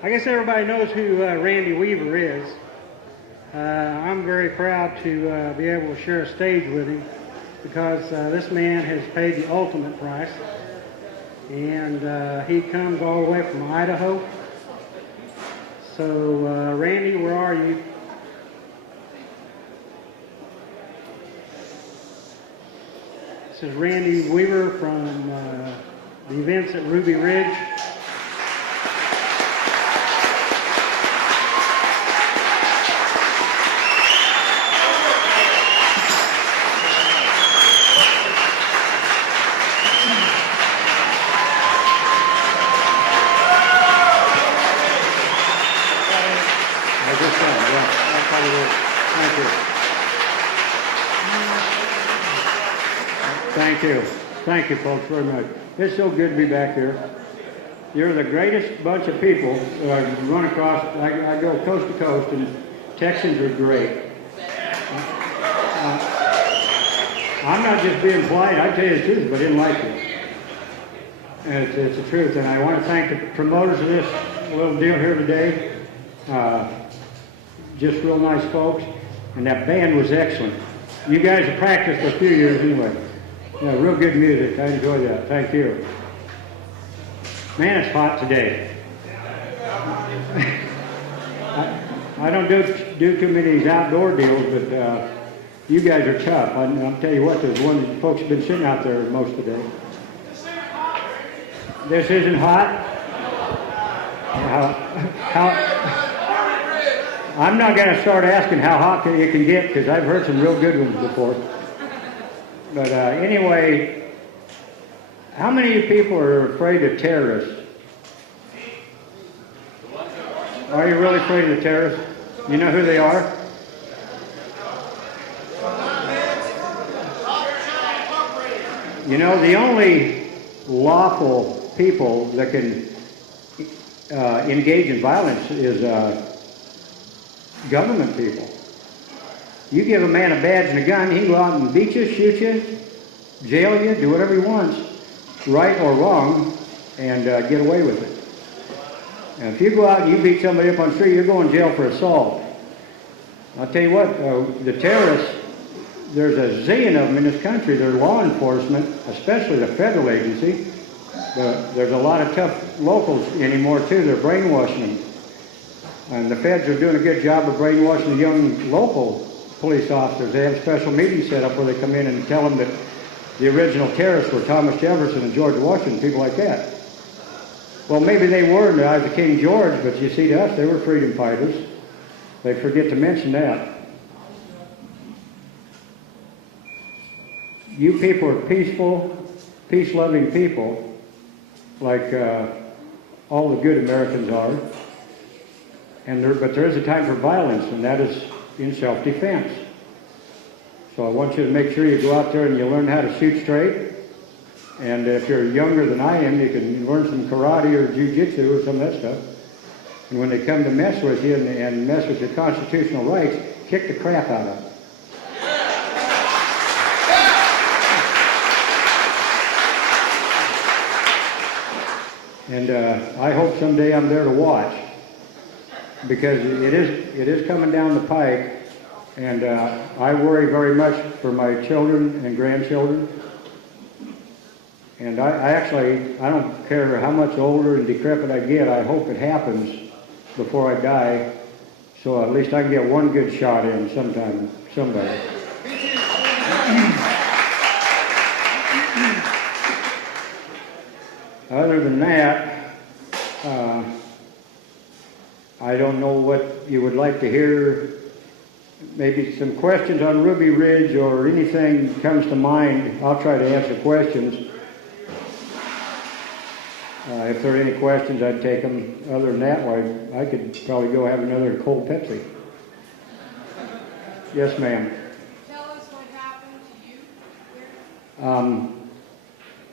I guess everybody knows who Randy Weaver is. I'm very proud to be able to share a stage with him because this man has paid the ultimate price. And he comes all the way from Idaho. So, Randy, where are you? This is Randy Weaver from the events at Ruby Ridge. Thank you, folks, very much. It's so good to be back here. You're the greatest bunch of people I run across. I go coast to coast, and Texans are great. I'm not just being polite. I tell you the truth, but I didn't like it. And it's the truth. And I want to thank the promoters of this little deal here today. Just real nice folks. And that band was excellent. You guys have practiced for a few years anyway. Yeah, real good music. I enjoy that. Thank you. Man, it's hot today. I don't do too many of these outdoor deals, but you guys are tough. I'll tell you what, there's one that folks have been sitting out there most of the day. This isn't hot? I'm not going to start asking how hot it can get because I've heard some real good ones before. But anyway, how many of you people are afraid of terrorists? Are you really afraid of terrorists? You know who they are? You know, the only lawful people that can engage in violence is government people. You give a man a badge and a gun, he can go out and beat you, shoot you, jail you, do whatever he wants, right or wrong, and get away with it. And if you go out and you beat somebody up on the street, you're going to jail for assault. I'll tell you what, the terrorists, there's a zillion of them in this country. They're law enforcement, especially the federal agency. There's a lot of tough locals anymore, too. They're brainwashing them. And the feds are doing a good job of brainwashing the young local police officers. They have special meetings set up where they come in and tell them that the original terrorists were Thomas Jefferson and George Washington, people like that. Well, maybe they were in the eyes of King George, but you see, to us, they were freedom fighters. They forget to mention that. You people are peaceful, peace-loving people, like all the good Americans are. But there is a time for violence, and that is in self-defense. So I want you to make sure you go out there and you learn how to shoot straight. And if you're younger than I am, you can learn some karate or jiu-jitsu or some of that stuff. And when they come to mess with you and mess with your constitutional rights, kick the crap out of them. And I hope someday I'm there to watch, because it is coming down the pike, and I worry very much for my children and grandchildren. And I don't care how much older and decrepit I get, I hope it happens before I die, so at least I can get one good shot in sometime, someday. Other than that, I don't know what you would like to hear. Maybe some questions on Ruby Ridge or anything comes to mind. I'll try to answer questions. If there are any questions, I'd take them. Other than that, I could probably go have another cold Pepsi. Yes, ma'am. Tell us what happened to you.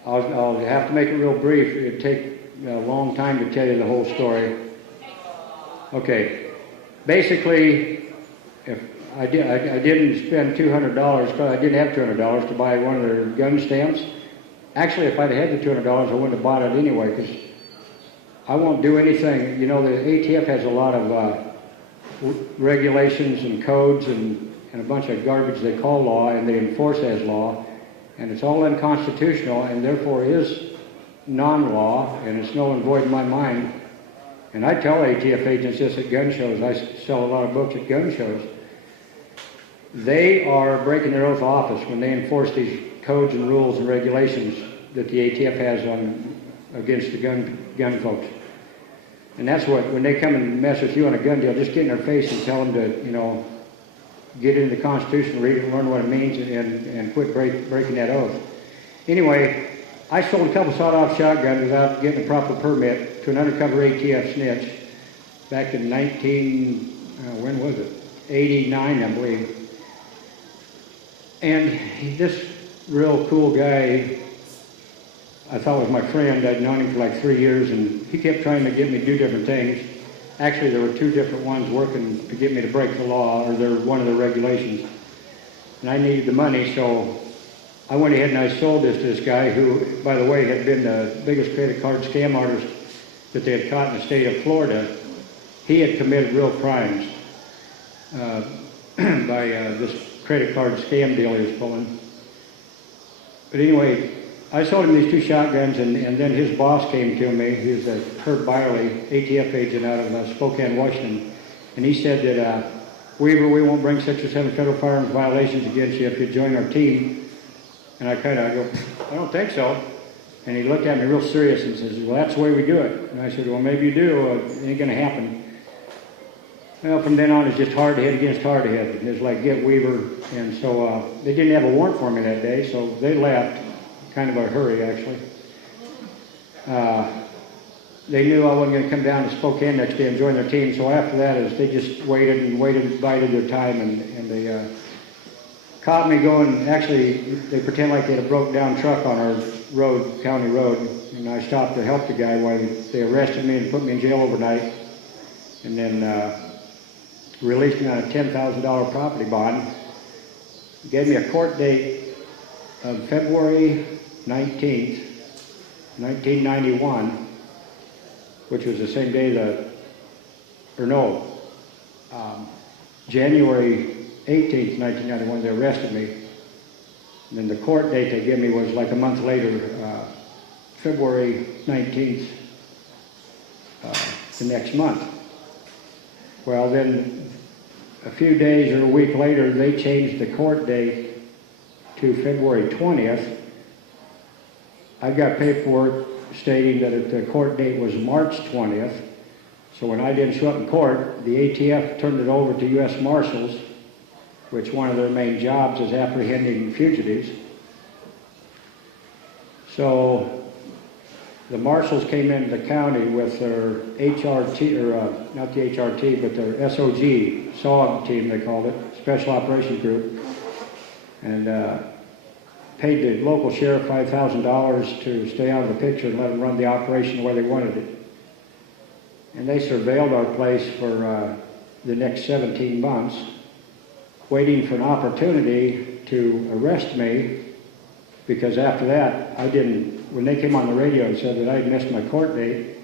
I'll have to make it real brief. It'd take a long time to tell you the whole story. Okay. Basically, if I didn't spend $200, because I didn't have $200 to buy one of their gun stamps. Actually, if I'd had the $200, I wouldn't have bought it anyway, because I won't do anything. You know, the ATF has a lot of regulations and codes and a bunch of garbage they call law, and they enforce as law, and it's all unconstitutional, and therefore is non-law, and it's null and void in my mind. And I tell ATF agents this at gun shows. I sell a lot of books at gun shows. They are breaking their oath of office when they enforce these codes and rules and regulations that the ATF has against the gun folks. And that's what, when they come and mess with you on a gun deal, just get in their face and tell them to, you know, get into the Constitution, read it, learn what it means, and quit breaking that oath. Anyway, I sold a couple sawed-off shotguns without getting a proper permit to an undercover ATF snitch back in when was it? 89, I believe. And this real cool guy, I thought was my friend. I'd known him for like 3 years, and he kept trying to get me to do different things. Actually, there were 2 different ones working to get me to break the law, or one of the regulations. And I needed the money, so I went ahead and I sold this to this guy who, by the way, had been the biggest credit card scam artist that they had caught in the state of Florida. He had committed real crimes by this credit card scam deal he was pulling. But anyway, I sold him these 2 shotguns, and then his boss came to me. He was a Herb Byerly, ATF agent out of Spokane, Washington. And he said that, Weaver, we won't bring 6 or 7 federal firearms violations against you if you join our team. And I go, I don't think so. And he looked at me real serious and says, well, that's the way we do it. And I said, well, maybe you do. It ain't going to happen. Well, from then on, it's just hard head against hard head. It was like, get Weaver. And so they didn't have a warrant for me that day, so they left. Kind of a hurry, actually. They knew I wasn't going to come down to Spokane next day and join their team, so after that, they just waited and bided their time, and they caught me going. Actually, they pretend like they had a broke down truck on our road, county road, and I stopped to help the guy while they arrested me and put me in jail overnight, and then released me on a $10,000 property bond. Gave me a court date of February 19th, 1991, which was the same day January 18th, 1991, they arrested me. And then the court date they gave me was like a month later, February 19th, the next month. Well, then a few days or a week later, they changed the court date to February 20th. I got paperwork stating that the court date was March 20th. So when I didn't show up in court, the ATF turned it over to U.S. Marshals, which one of their main jobs is apprehending fugitives. So the Marshals came into the county with their HRT, or not the HRT, but their SOG, SOG team they called it, Special Operations Group, and paid the local sheriff $5,000 to stay out of the picture and let them run the operation the way they wanted it. And they surveilled our place for the next 17 months, waiting for an opportunity to arrest me, because after that, when they came on the radio and said that I'd missed my court date,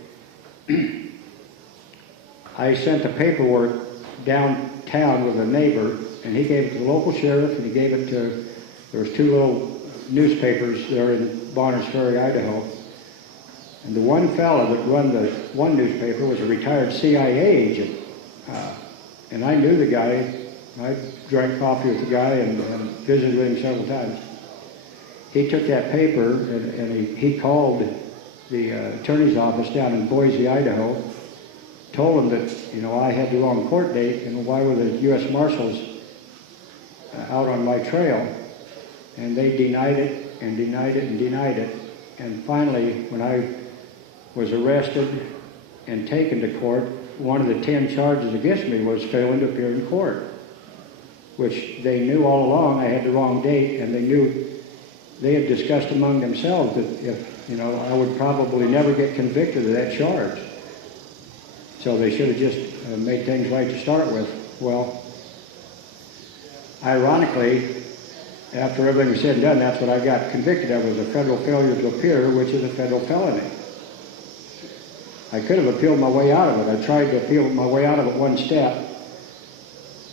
I sent the paperwork downtown with a neighbor, and he gave it to the local sheriff, and he gave it to, there was 2 little newspapers there in Bonners Ferry, Idaho. And the one fellow that run the one newspaper was a retired CIA agent. And I knew the guy. I drank coffee with the guy and visited with him several times. He took that paper and he called the attorney's office down in Boise, Idaho, told them that, you know, I had the wrong court date and why were the U.S. Marshals out on my trail. And they denied it and denied it and denied it. And finally, when I was arrested and taken to court, one of the 10 charges against me was failing to appear in court, which they knew all along I had the wrong date, and they knew they had discussed among themselves that if, you know, I would probably never get convicted of that charge. So they should have just made things right to start with. Well, ironically, after everything was said and done, that's what I got convicted of, was a federal failure to appear, which is a federal felony. I could have appealed my way out of it. I tried to appeal my way out of it one step,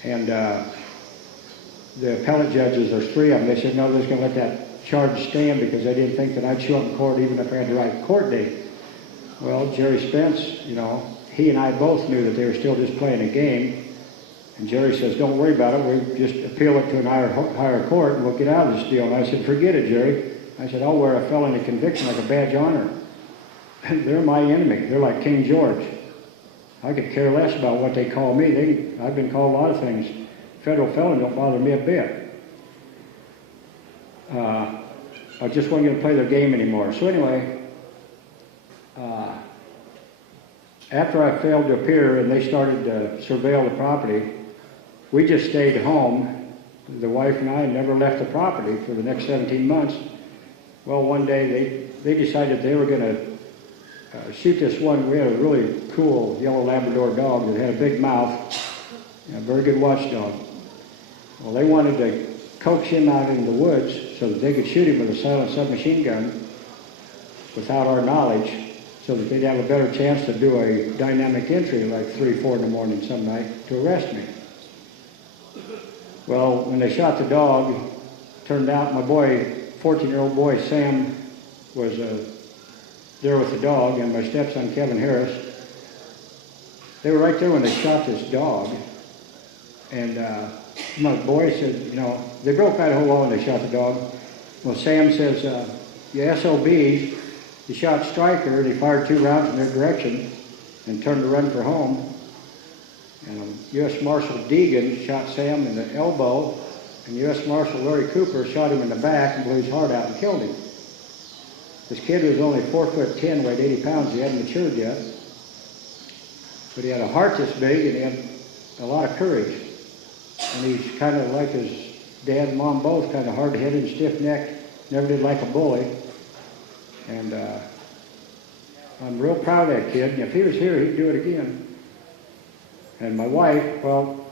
and the appellate judges, there's three of them, they said, no, they're just going to let that charge stand because they didn't think that I'd show up in court even if I had the right court date. Well, Jerry Spence, you know, he and I both knew that they were still just playing a game. And Jerry says, don't worry about it. We just appeal it to an higher court and we'll get out of this deal. And I said, forget it, Jerry. I said, I'll wear a felony conviction like a badge of honor. They're my enemy. They're like King George. I could care less about what they call me. I've been called a lot of things. Federal felony don't bother me a bit. I just wasn't going to play their game anymore. So anyway, after I failed to appear and they started to surveil the property, we just stayed home. The wife and I never left the property for the next 17 months. Well, one day they decided they were going to shoot this one. We had a really cool yellow Labrador dog that had a big mouth, a very good watchdog. Well, they wanted to coax him out into the woods so that they could shoot him with a silent submachine gun without our knowledge, so that they'd have a better chance to do a dynamic entry like 3, 4 in the morning some night to arrest me. Well, when they shot the dog, turned out my boy, 14-year-old boy Sam, was there with the dog, and my stepson Kevin Harris. They were right there when they shot this dog, and my boy said, you know, they broke that whole wall when they shot the dog. Well, Sam says, you SOBs, he shot Stryker, and he fired 2 rounds in their direction and turned to run for home. And U.S. Marshal Deegan shot Sam in the elbow, and U.S. Marshal Larry Cooper shot him in the back and blew his heart out and killed him. This kid was only 4'10", weighed 80 pounds. He hadn't matured yet. But he had a heart this big, and he had a lot of courage. And he's kind of like his dad and mom both, kind of hard-headed and stiff-necked, never did like a bully. And I'm real proud of that kid. And if he was here, he'd do it again. And my wife, well,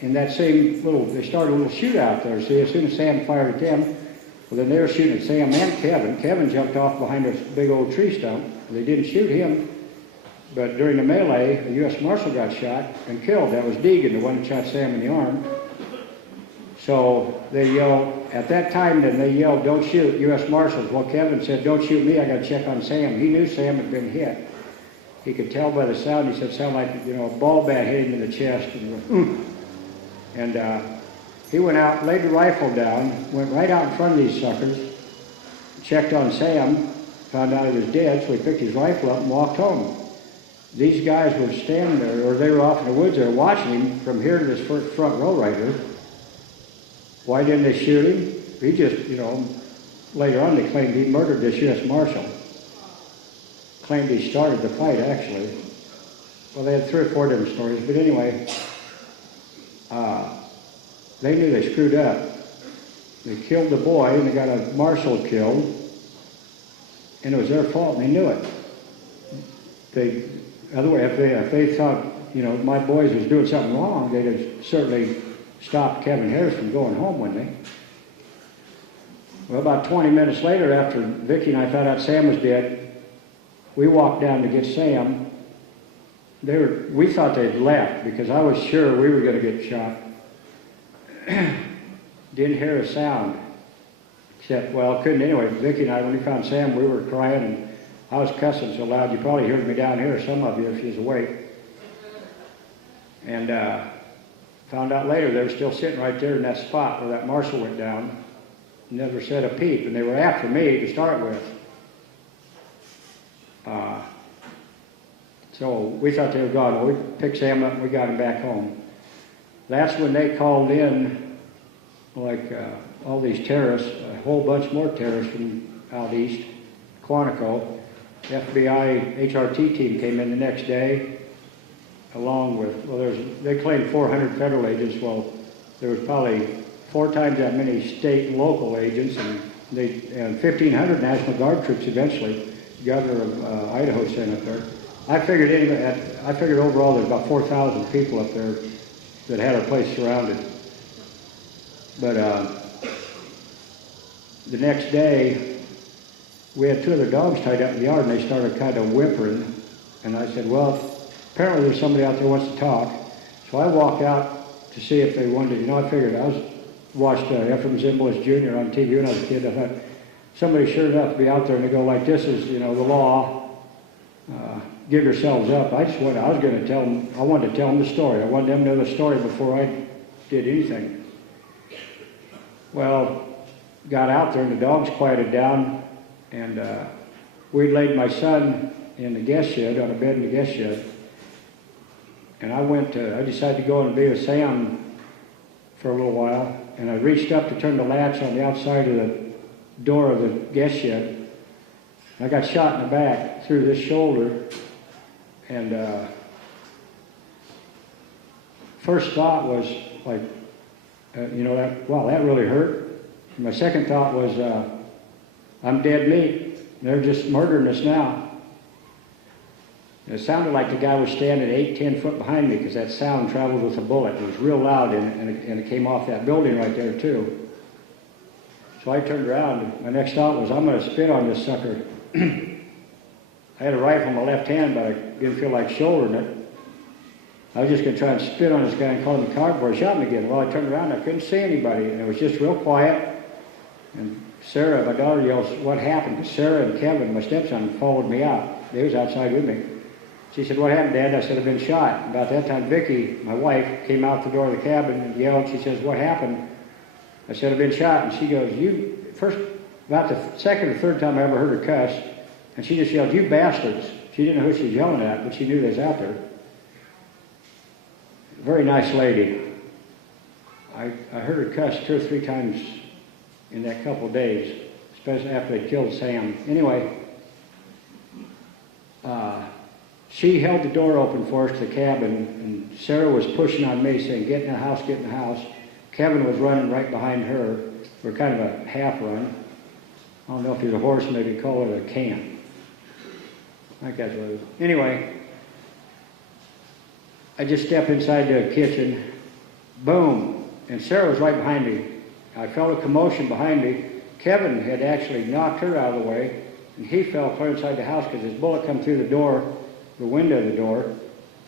in that same they started a little shootout there. See, as soon as Sam fired at them, well, then they were shooting at Sam and Kevin. Kevin jumped off behind a big old tree stump. They didn't shoot him. But during the melee, a U.S. Marshal got shot and killed. That was Deegan, the one that shot Sam in the arm. So they yelled, at that time, then they yelled, don't shoot, U.S. Marshals. Well, Kevin said, don't shoot me, I got to check on Sam. He knew Sam had been hit. He could tell by the sound. He said, sound like, you know, a ball bat hit him in the chest. And he went out, laid the rifle down, went right out in front of these suckers, checked on Sam, found out he was dead, so he picked his rifle up and walked home. These guys were standing there, or they were off in the woods there watching him from here to this front row right here. Why didn't they shoot him? He just, you know, later on they claimed he murdered this U.S. Marshal. Claimed he started the fight, actually. Well, they had 3 or 4 different stories, but anyway, they knew they screwed up. They killed the boy, and they got a marshal killed, and it was their fault, and they knew it. Otherwise, if they thought, you know, my boys was doing something wrong, they'd have certainly stopped Kevin Harris from going home, wouldn't they? Well, about 20 minutes later, after Vicki and I found out Sam was dead, we walked down to get Sam. We thought they'd left because I was sure we were going to get shot. Didn't hear a sound. Except, well, couldn't anyway. Vicki and I, when we found Sam, we were crying, and I was cussing so loud you probably heard me down here, some of you, if you was awake. And found out later they were still sitting right there in that spot where that marshal went down. Never said a peep, and they were after me to start with. So we thought they were gone. Well, we picked Sam up and we got him back home. That's when they called in, like all these terrorists, a whole bunch more terrorists from out east, Quantico. The FBI HRT team came in the next day, along with, well, they claimed 400 federal agents. Well, there was probably 4 times that many state and local agents, and 1,500 National Guard troops eventually. The governor of Idaho sent up there. I figured overall there's about 4,000 people up there that had our place surrounded. But the next day, we had 2 other dogs tied up in the yard, and they started kind of whimpering. And I said, well, apparently there's somebody out there who wants to talk. So I walked out to see if they wanted to, I figured watched Ephraim Zimbalist Jr. on TV when I was a kid. I thought, somebody sure enough to be out there and to go like, this is, the law. Give yourselves up. I wanted to tell them the story. I wanted them to know the story before I did anything. Well, got out there and the dogs quieted down, and we laid my son in the guest shed, on a bed in the guest shed. And I decided to go and be with Sam for a little while, and I reached up to turn the latch on the outside of the door of the guest shed. I got shot in the back through this shoulder, and first thought was like, that really hurt. And my second thought was, I'm dead meat. They're just murdering us now. And it sounded like the guy was standing 8-10 foot behind me, because that sound traveled with a bullet. It was real loud, and it came off that building right there too. So I turned around, and my next thought was, I'm going to spit on this sucker. I had a rifle in my left hand, but I didn't feel like shouldering it. I was just going to try and spit on this guy and call him a coward before he shot me again. Well, I turned around, I couldn't see anybody, and it was just real quiet. And Sarah, my daughter, yells, what happened? Because Sarah and Kevin, my stepson, followed me out. They was outside with me. She said, what happened, Dad? I said, I've been shot. About that time, Vicki, my wife, came out the door of the cabin and yelled. She says, what happened? I said, I've been shot. And she goes, about the second or third time I ever heard her cuss, and she just yelled, you bastards. She didn't know who she was yelling at, but she knew they was out there. Very nice lady. I heard her cuss 2 or 3 times in that couple of days, especially after they killed Sam. Anyway, she held the door open for us to the cabin, and Sarah was pushing on me, saying, get in the house, get in the house. Kevin was running right behind her. We were kind of a half run. I don't know if he was a horse, maybe call it a can. I think that's what it was. Anyway, I just stepped inside the kitchen, boom, and Sarah was right behind me. I felt a commotion behind me. Kevin had actually knocked her out of the way, and he fell clear inside the house because his bullet come through the door, the window of the door,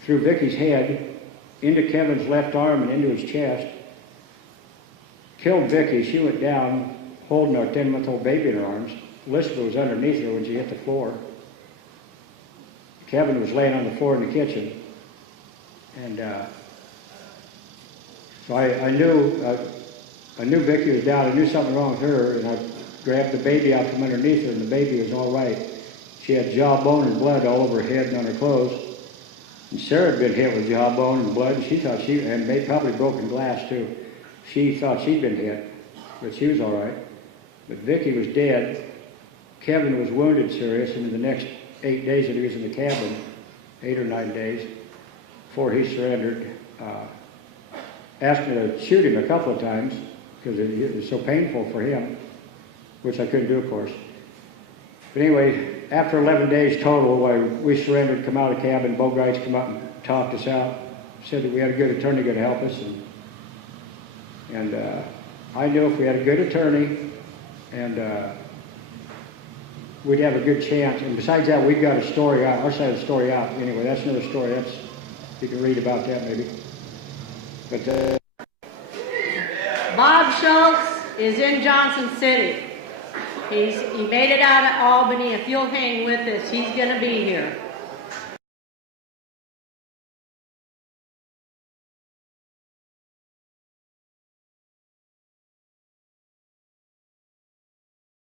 through Vicky's head, into Kevin's left arm and into his chest. Killed Vicky. She went down holding our 10-month-old baby in her arms. Elizabeth was underneath her when she hit the floor. Kevin was laying on the floor in the kitchen. And so I knew Vicky was down. I knew something wrong with her, and I grabbed the baby out from underneath her, and the baby was all right. She had jawbone and blood all over her head and on her clothes. And Sarah had been hit with jawbone and blood, and she thought and they probably broken glass too. She thought she'd been hit, but she was all right. But Vicky was dead. Kevin was wounded serious, and in the next 8 days that he was in the cabin, 8 or 9 days, before he surrendered, asked me to shoot him a couple of times because it was so painful for him, which I couldn't do, of course. But anyway, after 11 days total, we surrendered, come out of the cabin. Bogarts come up and talked us out, said that we had a good attorney going to help us. And I knew if we had a good attorney and we'd have a good chance. And besides that, we've got a story out, our side of the story out. Anyway, that's another story. You can read about that maybe. But Bob Schultz is in Johnson City. He made it out of Albany. If you'll hang with us, he's going to be here.